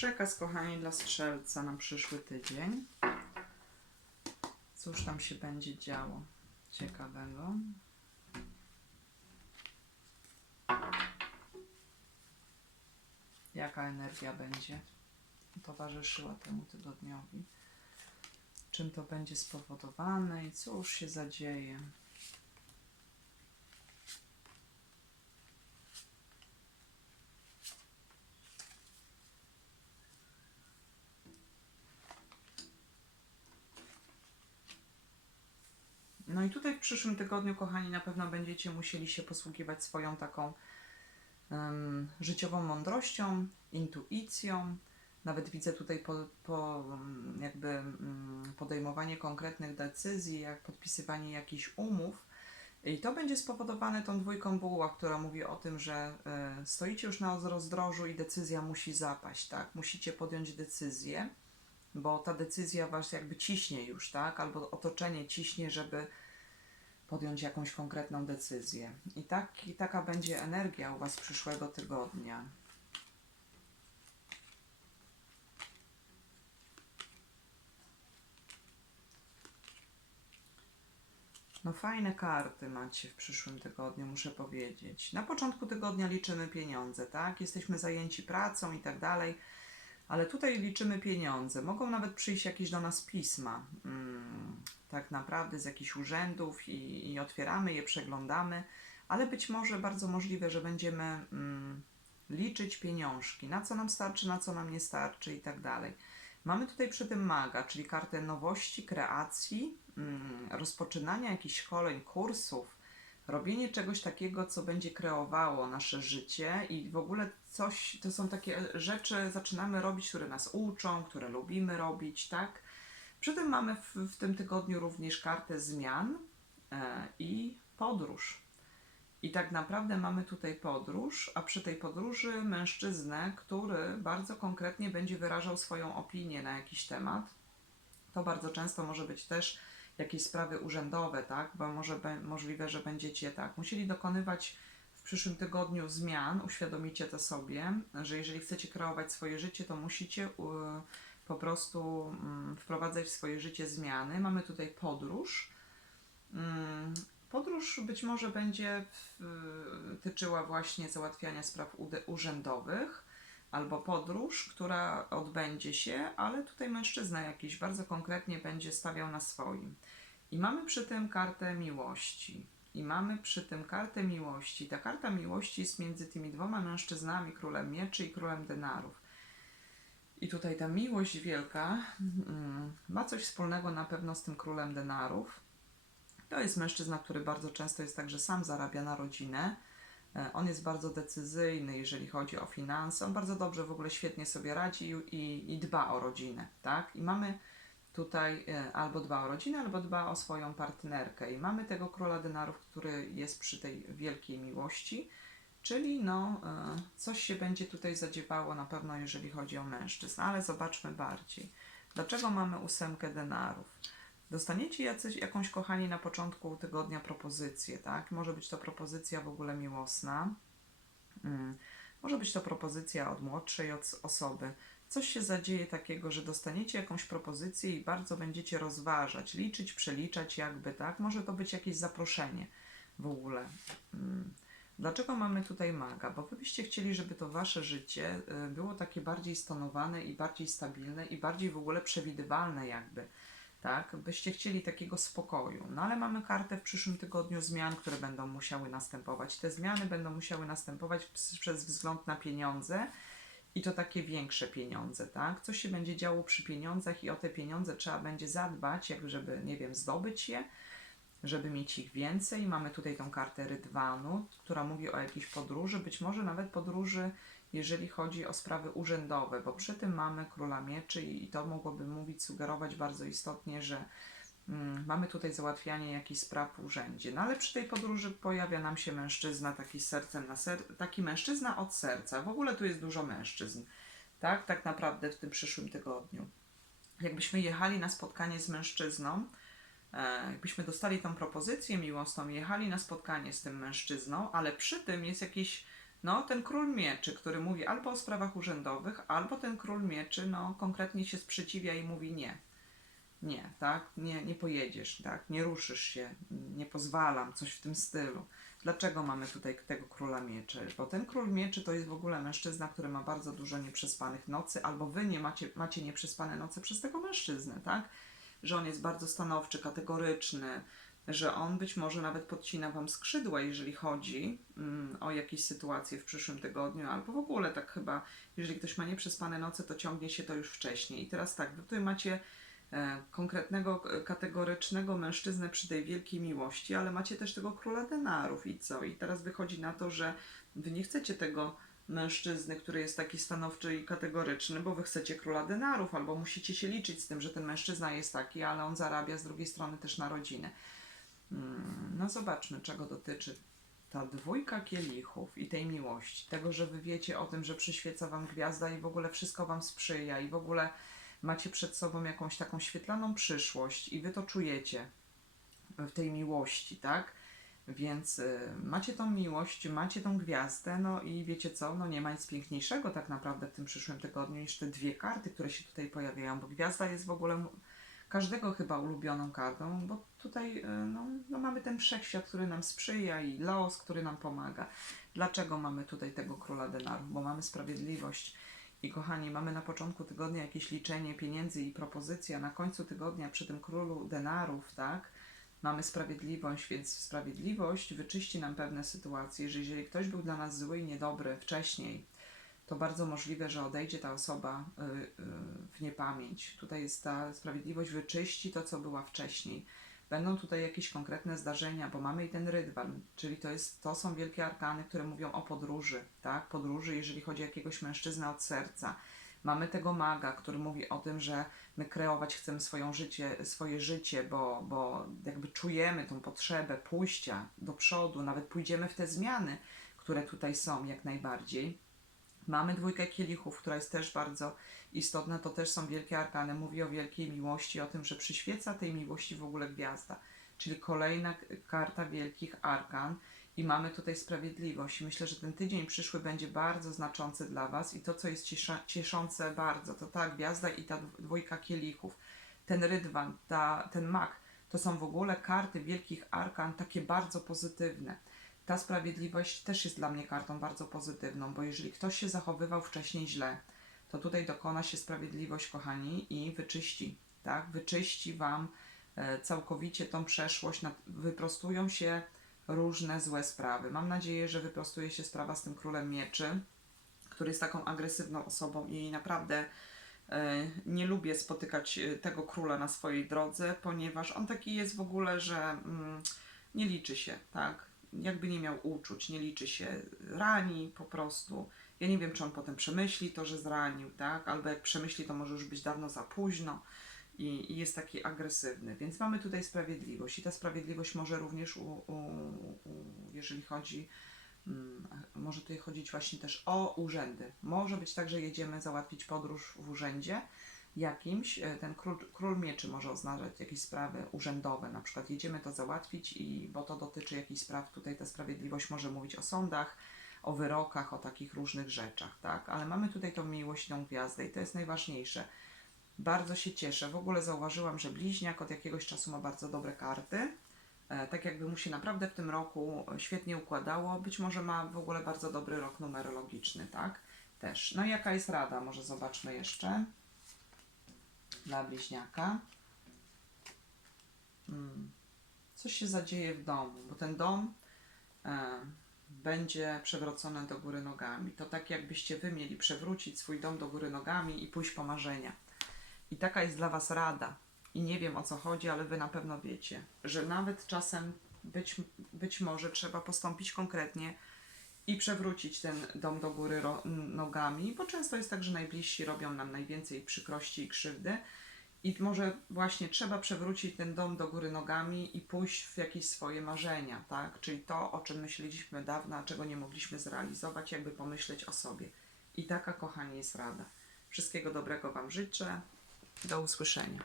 Przekaz, kochani, dla strzelca na przyszły tydzień. Cóż tam się będzie działo ciekawego? Jaka energia będzie towarzyszyła temu tygodniowi? Czym to będzie spowodowane i cóż się zadzieje? No i tutaj w przyszłym tygodniu, kochani, na pewno będziecie musieli się posługiwać swoją taką em, życiową mądrością, intuicją. Nawet widzę tutaj po, po, jakby mm, podejmowanie konkretnych decyzji, jak podpisywanie jakichś umów. I to będzie spowodowane tą dwójką buła, która mówi o tym, że e, stoicie już na rozdrożu i decyzja musi zapaść, tak? Musicie podjąć decyzję, bo ta decyzja was jakby ciśnie już, tak? Albo otoczenie ciśnie, żeby podjąć jakąś konkretną decyzję. I, tak, I taka będzie energia u Was przyszłego tygodnia. No fajne karty macie w przyszłym tygodniu, muszę powiedzieć. Na początku tygodnia liczymy pieniądze, tak? Jesteśmy zajęci pracą i tak dalej, ale tutaj liczymy pieniądze. Mogą nawet przyjść jakieś do nas pisma, mm, tak naprawdę z jakichś urzędów i, i otwieramy je, przeglądamy, ale być może bardzo możliwe, że będziemy mm, liczyć pieniążki, na co nam starczy, na co nam nie starczy i tak dalej. Mamy tutaj przy tym maga, czyli kartę nowości, kreacji, mm, rozpoczynania jakichś szkoleń, kursów, robienie czegoś takiego, co będzie kreowało nasze życie i w ogóle coś, to są takie rzeczy, zaczynamy robić, które nas uczą, które lubimy robić, tak? Przy tym mamy w, w tym tygodniu również kartę zmian e, i podróż. I tak naprawdę mamy tutaj podróż, a przy tej podróży mężczyznę, który bardzo konkretnie będzie wyrażał swoją opinię na jakiś temat. To bardzo często może być też jakieś sprawy urzędowe, tak? Bo może możliwe, że będziecie tak musieli dokonywać w przyszłym tygodniu zmian, uświadomicie to sobie, że jeżeli chcecie kreować swoje życie, to musicie po prostu mm, wprowadzać w swoje życie zmiany. Mamy tutaj podróż. Mm, Podróż być może będzie tyczyła właśnie załatwiania spraw urzędowych, albo podróż, która odbędzie się, ale tutaj mężczyzna jakiś bardzo konkretnie będzie stawiał na swoim. I mamy przy tym kartę miłości. I mamy przy tym kartę miłości. Ta karta miłości jest między tymi dwoma mężczyznami, królem mieczy i królem denarów. I tutaj ta miłość wielka mm, ma coś wspólnego na pewno z tym królem denarów. To jest mężczyzna, który bardzo często jest tak, że sam zarabia na rodzinę. E, On jest bardzo decyzyjny, jeżeli chodzi o finanse. On bardzo dobrze, w ogóle świetnie sobie radzi i, i dba o rodzinę, tak? I mamy tutaj e, albo dba o rodzinę, albo dba o swoją partnerkę. I mamy tego króla denarów, który jest przy tej wielkiej miłości, czyli no, e, coś się będzie tutaj zadziewało na pewno, jeżeli chodzi o mężczyzn. Ale zobaczmy bardziej. Dlaczego mamy ósemkę denarów? Dostaniecie jacyś, jakąś, kochani, na początku tygodnia propozycję, tak? Może być to propozycja w ogóle miłosna. Mm. Może być to propozycja od młodszej od osoby. Coś się zadzieje takiego, że dostaniecie jakąś propozycję i bardzo będziecie rozważać, liczyć, przeliczać jakby, tak? Może to być jakieś zaproszenie w ogóle. Mm. Dlaczego mamy tutaj maga? Bo wy byście chcieli, żeby to wasze życie y, było takie bardziej stonowane i bardziej stabilne i bardziej w ogóle przewidywalne jakby tak? Byście chcieli takiego spokoju. No ale mamy kartę w przyszłym tygodniu zmian, które będą musiały następować. Te zmiany będą musiały następować przez wzgląd na pieniądze i to takie większe pieniądze, tak? Co się będzie działo przy pieniądzach i o te pieniądze trzeba będzie zadbać, jak żeby, nie wiem, zdobyć je, żeby mieć ich więcej. Mamy tutaj tą kartę Rydwanu, która mówi o jakiejś podróży, być może nawet podróży jeżeli chodzi o sprawy urzędowe, bo przy tym mamy króla mieczy i to mogłoby mówić, sugerować bardzo istotnie, że mm, mamy tutaj załatwianie jakichś spraw w urzędzie. No ale przy tej podróży pojawia nam się mężczyzna taki sercem na ser taki mężczyzna od serca. W ogóle tu jest dużo mężczyzn, tak? Tak naprawdę w tym przyszłym tygodniu. Jakbyśmy jechali na spotkanie z mężczyzną, jakbyśmy dostali tą propozycję miłosną, jechali na spotkanie z tym mężczyzną, ale przy tym jest jakieś No, ten król mieczy, który mówi albo o sprawach urzędowych, albo ten król mieczy, no, konkretnie się sprzeciwia i mówi nie. Nie, tak? Nie, nie pojedziesz, tak? Nie ruszysz się, nie pozwalam, coś w tym stylu. Dlaczego mamy tutaj tego króla mieczy? Bo ten król mieczy to jest w ogóle mężczyzna, który ma bardzo dużo nieprzespanych nocy, albo wy nie macie, macie nieprzespane noce przez tego mężczyznę, tak? Że on jest bardzo stanowczy, kategoryczny, że on być może nawet podcina wam skrzydła, jeżeli chodzi mm, o jakieś sytuacje w przyszłym tygodniu, albo w ogóle tak chyba, jeżeli ktoś ma nieprzespane noce, to ciągnie się to już wcześniej. I teraz tak, wy tutaj macie e, konkretnego, e, kategorycznego mężczyznę przy tej wielkiej miłości, ale macie też tego króla denarów i co? I teraz wychodzi na to, że wy nie chcecie tego mężczyzny, który jest taki stanowczy i kategoryczny, bo wy chcecie króla denarów, albo musicie się liczyć z tym, że ten mężczyzna jest taki, ale on zarabia z drugiej strony też na rodzinę. Mm, No zobaczmy, czego dotyczy ta dwójka kielichów i tej miłości. Tego, że wy wiecie o tym, że przyświeca wam gwiazda i w ogóle wszystko wam sprzyja i w ogóle macie przed sobą jakąś taką świetlaną przyszłość i wy to czujecie w tej miłości, tak? Więc y, macie tą miłość, macie tą gwiazdę, no i wiecie co, no nie ma nic piękniejszego tak naprawdę w tym przyszłym tygodniu niż te dwie karty, które się tutaj pojawiają, bo gwiazda jest w ogóle każdego chyba ulubioną kartą, bo tutaj y, no, no mamy ten wszechświat, który nam sprzyja i los, który nam pomaga. Dlaczego mamy tutaj tego króla denarów? Bo mamy sprawiedliwość. I kochani, mamy na początku tygodnia jakieś liczenie pieniędzy i propozycja, na końcu tygodnia przy tym królu denarów, tak? Mamy sprawiedliwość, więc sprawiedliwość wyczyści nam pewne sytuacje, że jeżeli ktoś był dla nas zły i niedobry wcześniej, to bardzo możliwe, że odejdzie ta osoba y, y, w niepamięć. Tutaj jest ta sprawiedliwość wyczyści to, co była wcześniej. Będą tutaj jakieś konkretne zdarzenia, bo mamy i ten rydwan, czyli to, jest, to są wielkie arkany, które mówią o podróży, tak? Podróży, jeżeli chodzi o jakiegoś mężczyznę od serca. Mamy tego maga, który mówi o tym, że kreować chcemy swoją życie, swoje życie, bo, bo jakby czujemy tą potrzebę pójścia do przodu, nawet pójdziemy w te zmiany, które tutaj są jak najbardziej. Mamy dwójkę kielichów, która jest też bardzo istotna. To też są wielkie arkany. Mówi o wielkiej miłości, o tym, że przyświeca tej miłości w ogóle gwiazda. Czyli kolejna karta wielkich arkan. I mamy tutaj sprawiedliwość. Myślę, że ten tydzień przyszły będzie bardzo znaczący dla Was i to, co jest ciesza, cieszące bardzo, to ta gwiazda i ta dw- dwójka kielichów. Ten rydwan, ta, ten mak, to są w ogóle karty wielkich arkan, takie bardzo pozytywne ta sprawiedliwość też jest dla mnie kartą bardzo pozytywną, bo jeżeli ktoś się zachowywał wcześniej źle, to tutaj dokona się sprawiedliwość, kochani, i wyczyści, tak? Wyczyści Wam e, całkowicie tą przeszłość, wyprostują się różne złe sprawy. Mam nadzieję, że wyprostuje się sprawa z tym królem mieczy, który jest taką agresywną osobą i naprawdę e, nie lubię spotykać e, tego króla na swojej drodze, ponieważ on taki jest w ogóle, że mm, nie liczy się, tak? Jakby nie miał uczuć, nie liczy się, rani po prostu. Ja nie wiem, czy on potem przemyśli to, że zranił, tak? Albo jak przemyśli, to może już być dawno za późno i, i jest taki agresywny. Więc mamy tutaj sprawiedliwość i ta sprawiedliwość może również, u, u, u, jeżeli chodzi, mm, może tutaj chodzić właśnie też o urzędy. Może być tak, że jedziemy załatwić podróż w urzędzie jakimś, e, ten król, król mieczy może oznaczać jakieś sprawy urzędowe, na przykład jedziemy to załatwić i bo to dotyczy jakichś spraw, tutaj ta sprawiedliwość może mówić o sądach, o wyrokach, o takich różnych rzeczach, tak? Ale mamy tutaj tą miłość, tą gwiazdę i to jest najważniejsze. Bardzo się cieszę. W ogóle zauważyłam, że bliźniak od jakiegoś czasu ma bardzo dobre karty. E, tak jakby mu się naprawdę w tym roku świetnie układało. Być może ma w ogóle bardzo dobry rok numerologiczny, tak? Też. No i jaka jest rada? Może zobaczmy jeszcze. Dla bliźniaka. Hmm. Coś się zadzieje w domu, bo ten dom e, będzie przewrócony do góry nogami. To tak jakbyście wy mieli przewrócić swój dom do góry nogami i pójść po marzenia. I taka jest dla was rada. I nie wiem o co chodzi, ale wy na pewno wiecie, że nawet czasem być, być może trzeba postąpić konkretnie i przewrócić ten dom do góry nogami, bo często jest tak, że najbliżsi robią nam najwięcej przykrości i krzywdy. I może właśnie trzeba przewrócić ten dom do góry nogami i pójść w jakieś swoje marzenia, tak? Czyli to, o czym myśleliśmy dawno, a czego nie mogliśmy zrealizować, jakby pomyśleć o sobie. I taka, kochani, jest rada. Wszystkiego dobrego Wam życzę. Do usłyszenia.